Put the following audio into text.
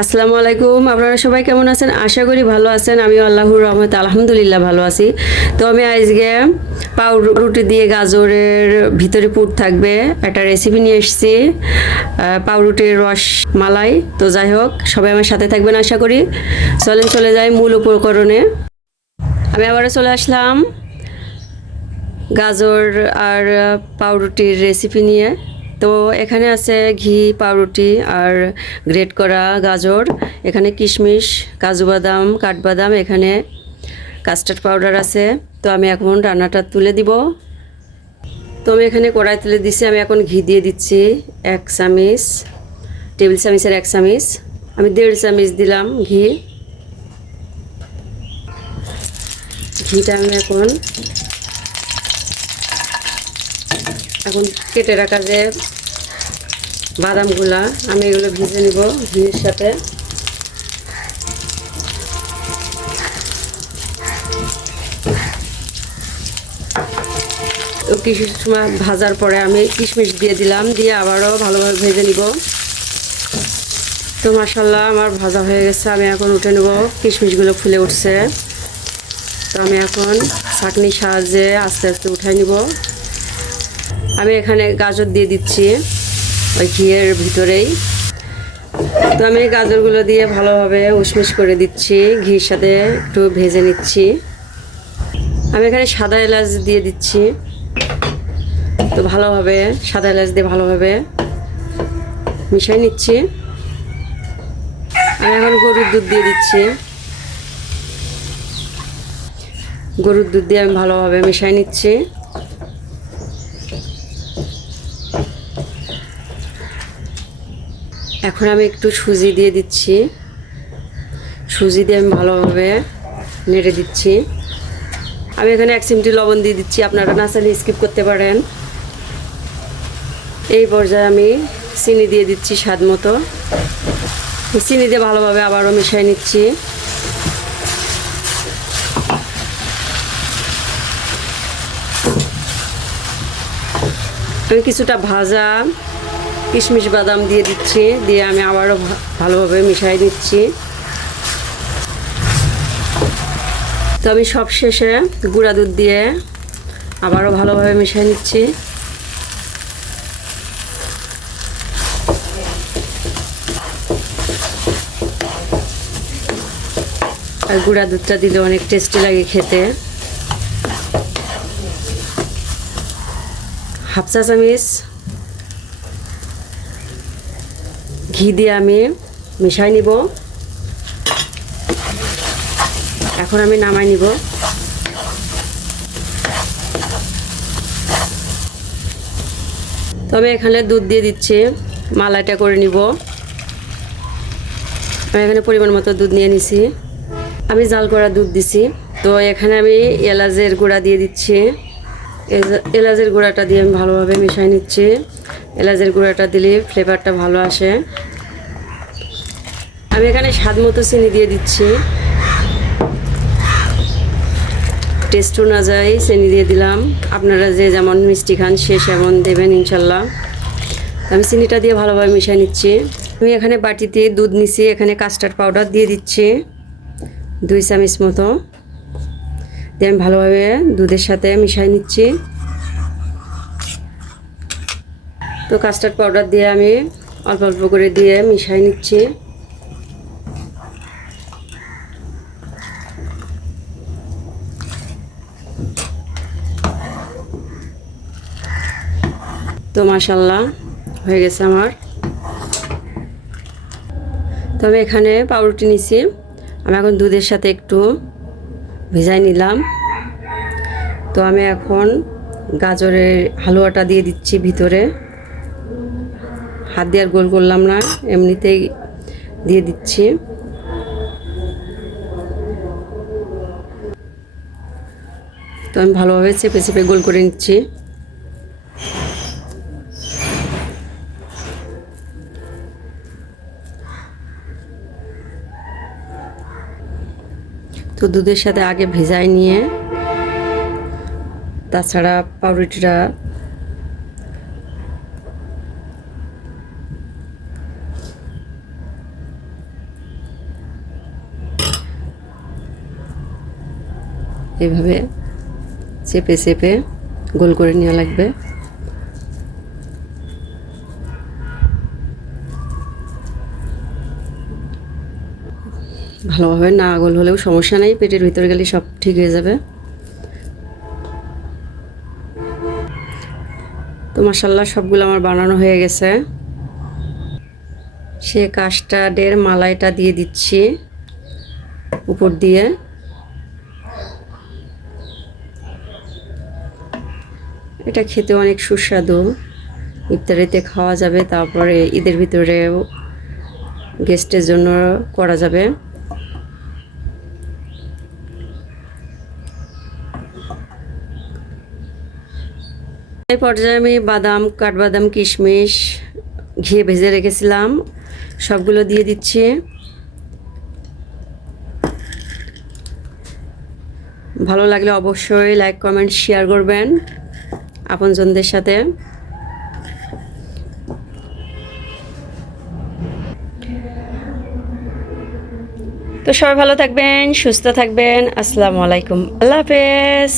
আসসালামু আলাইকুম। আপনারা সবাই কেমন আছেন? আশা করি ভালো আছেন। আমিও আল্লাহর রহমতে আলহামদুলিল্লাহ ভালো আছি। তো আমি আজকে পাউরুটি দিয়ে গাজরের ভিতরে পুর থাকবে একটা রেসিপি নিয়ে এসেছি, পাউরুটির রস মালাই। তো যাই হোক, সবাই আমার সাথে থাকবেন আশা করি। চলে যাই মূল উপকরণে। আমি আবারও চলে আসলাম গাজর আর পাউরুটির রেসিপি নিয়ে। তো এখানে আছে ঘি, পাউরুটি আর গ্রেট করা গাজর, এখানে কিশমিশ, কাজু বাদাম, কাঠবাদাম, এখানে কাস্টার্ড পাউডার আছে। তো আমি এখন রান্নাটা তুলে দিব। তো আমি এখানে কড়াই তুলে দিচ্ছি। আমি এখন ঘি দিয়ে দিচ্ছি 1 চামচ, টেবিল চামচের 1 চামচ। আমি 1.5 চামচ দিলাম ঘি। ঘিটা আমি এখন কেটে রাখা যে বাদামগুলা, আমি এগুলো ভেজে নিব ঘির সাথে। তো কিছু সময় ভাজার পরে আমি কিশমিশ দিয়ে দিলাম, দিয়ে আবারও ভালোভাবে ভেজে নিব। তো মাশাআল্লাহ আমার ভাজা হয়ে গেছে। আমি এখন উঠে নেব। কিশমিশগুলো ফুলে উঠছে। তো আমি এখন ছাঁকনির সাহায্যে আস্তে আস্তে উঠাই নিব। আমি এখানে গাজর দিয়ে দিচ্ছি ওই ঘিয়ের ভিতরেই। তো আমি গাজরগুলো দিয়ে ভালোভাবে উশমিশ করে দিচ্ছি, ঘির সাথে একটু ভেজে নিচ্ছি। আমি এখানে সাদা এলাচ দিয়ে দিচ্ছি। তো ভালোভাবে সাদা এলাচ দিয়ে ভালোভাবে মিশিয়ে নিচ্ছি। আমি এখন গরুর দুধ দিয়ে দিচ্ছি। গরুর দুধ দিয়ে আমি ভালোভাবে মিশিয়ে নিচ্ছি। এখন আমি একটু সুজি দিয়ে দিচ্ছি। সুজি দিয়ে আমি ভালোভাবে নেড়ে দিচ্ছি। আমি এখানে 1 চিমটি লবণ দিয়ে দিচ্ছি, আপনারা না চাইলে স্কিপ করতে পারেন। এই পর্যায়ে আমি চিনি দিয়ে দিচ্ছি স্বাদ মতো। চিনি দিয়ে ভালোভাবে আবারও মিশিয়ে নিচ্ছি। আমি কিছুটা ভাজা কিশমিশ বাদাম দিয়ে দিচ্ছি, দিয়ে আমি আবারও ভালোভাবে মিশিয়ে নিচ্ছি। তো আমি সব শেষে গুঁড়া দুধ দিয়ে আবারও ভালোভাবে মিশিয়ে নিচ্ছি। আর গুঁড়া দুধটা দিলে অনেক টেস্টি লাগে খেতে। 1/2 চা চামচ ঘি দিয়ে আমি মিশাই নিব। এখন আমি নামাই নিব। তবে এখানে দুধ দিয়ে দিচ্ছি, মালাইটা করে নিব। আমি এখানে পরিমাণ মতো দুধ নিয়ে নিছি। আমি জাল করা দুধ দিছি। তো এখানে আমি এলাচের গুঁড়া দিয়ে দিচ্ছি। এলাচের গুঁড়াটা দিয়ে আমি ভালোভাবে মিশিয়ে নিচ্ছি। এলাচের গুঁড়াটা দিলে ফ্লেভারটা ভালো আসে। আমি এখানে স্বাদ মতো চিনি দিয়ে দিচ্ছি। টেস্ট অনুযায়ী চিনি দিয়ে দিলাম। আপনারা যে যেমন মিষ্টি খান সে সেমন দেবেন ইনশাল্লাহ। আমি চিনিটা দিয়ে ভালোভাবে মিশিয়ে নিচ্ছি। আমি এখানে বাটিতে দুধ নিচ্ছি, এখানে কাস্টার্ড পাউডার দিয়ে দিচ্ছি 2 চামচ মতো। দিয়ে আমি ভালোভাবে দুধের সাথে মিশিয়ে নিচ্ছি। তো কাস্টার্ড পাউডার দিয়ে আমি অল্প অল্প করে দিয়ে মিশিয়ে নিচ্ছি। তো মাশাআল্লাহ হয়ে গেছে আমার। তবে এখানে পাউরুটি নিছি, আমি এখন দুধের সাথে একটু ভিজাই নিলাম। তো আমি এখন গাজরের হালুয়াটা দিয়ে দিচ্ছি ভিতরে। হাত দিয়ে আর গোল করলাম না, এমনিতেই দিয়ে দিচ্ছি। তো আমি ভালোভাবে চেপে চেপে গোল করে নিচ্ছি। তো দুধের সাথে আগে ভেজাই নিয়ে, তাছাড়া পাউরুটিটা এইভাবে চেপে চেপে গোল করে নেওয়া লাগবে। ভালোভাবে না গোল হলেও সমস্যা নেই, পেটের ভিতরে গেলে সব ঠিক হয়ে যাবে। তো মাশাআল্লাহ সবগুলো আমার বানানো হয়ে গেছে। সে কাস্টার্ডের মালাইটা দিয়ে দিচ্ছি উপর দিয়ে। এটা খেতে অনেক সুস্বাদু, ইফতারিতে খাওয়া যাবে, তারপরে ঈদের ভিতরে গেস্টের জন্য করা যাবে। এই পর্যায়ে আমি বাদাম, কাঠবাদাম, কিশমিশ ঘিয়ে ভেজে রেখেছিলাম, সবগুলো দিয়ে দিচ্ছি। ভালো লাগলে অবশ্যই লাইক, কমেন্ট, শেয়ার করবেন আপনজনদের সাথে। তো সবাই ভালো থাকবেন, সুস্থ থাকবেন। আসসালামু আলাইকুম, আল্লাহ হাফেজ।